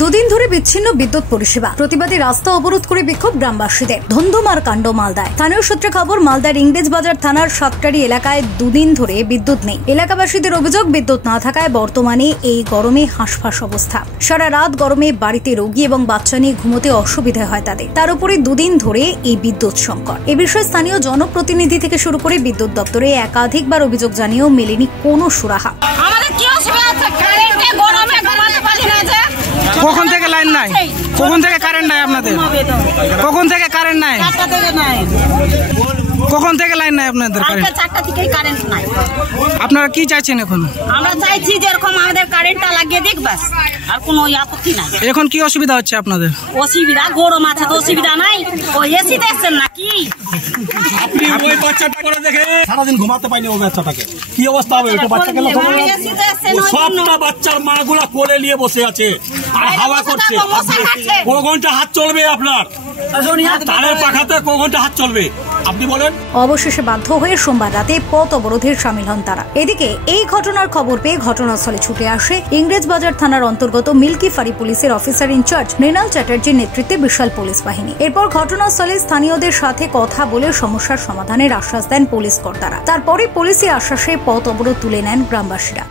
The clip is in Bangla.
দুদিন ধরে বিচ্ছিন্ন বিদ্যুৎ পরিষেবা, প্রতিবাদী রাস্তা অবরোধ করে বিক্ষোভ গ্রামবাসীদের। ধন্ধমার কাণ্ড মালদায়। স্থানীয় সূত্রে খবর, মালদার ইংরেজবাজার থানার সাতটারি এলাকায় দুদিন ধরে বিদ্যুৎ নেই। এলাকাবাসীদের অভিযোগ, বিদ্যুৎ না থাকায় বর্তমানে এই গরমে হাঁসফাঁস অবস্থা। সারা রাত গরমে বাড়িতে রোগী এবং বাচ্চা নিয়ে ঘুমোতে অসুবিধা হয় তাদের। তার উপরে দুদিন ধরে এই বিদ্যুৎ সংকট। এ বিষয়ে স্থানীয় জনপ্রতিনিধি থেকে শুরু করে বিদ্যুৎ দপ্তরে একাধিকবার অভিযোগ জানিয়েও মেলেনি কোনো সুরাহা। কখন থেকে লাইন নাই? কখন থেকে কারেন্ট নাই আপনাদের? কখন থেকে কারেন্ট নাই? কখন থেকে লাইন নাই আপনাদের? চারটা থেকে কারেন্ট নাই। আপনারা কি চাইছেন এখন? আমরা চাইছি যেরকম আমাদের কারেন্টটা লাগিয়ে দিক, বাস, আর কোনো আপত্তি নাই। এখন কি অসুবিধা হচ্ছে আপনাদের? অসুবিধা গরম আছে তো অসুবিধা নাই। ও এসি দেখছেন নাকি? আপনি ওই বাচ্চাটা করে দেখে সারাদিন ঘুমাতে পাইনি। ওই বাচ্চাটাকে কি অবস্থা হবে? ওটা বাচ্চাকে সবটা বাচ্চার মাগুলা কোলে নিয়ে বসে আছে আর হাওয়া করছে। ক ঘন্টা হাত চলবে আপনার? তারের পাখাতে ক ঘন্টা হাত চলবে আপনি বলেন? অবশেষে বাধ্য হয়ে সোমবার রাতে পথ অবরোধে সামিল হন তারা। এদিকে এই ঘটনার খবর পেয়ে ঘটনাস্থলে ছুটে আসে ইংরেজবাজার থানার অন্তর্গত মিল্কি ফাঁড়ি পুলিশের অফিসার ইনচার্জ মৃণাল চ্যাটার্জির নেতৃত্বে বিশাল পুলিশ বাহিনী। এরপর ঘটনাস্থলে স্থানীয়দের সাথে কথা বলে সমস্যার সমাধানের আশ্বাস দেন পুলিশ কর্তারা। তারপরে পুলিশের আশ্বাসে পথ অবরোধ তুলে নেন গ্রামবাসীরা।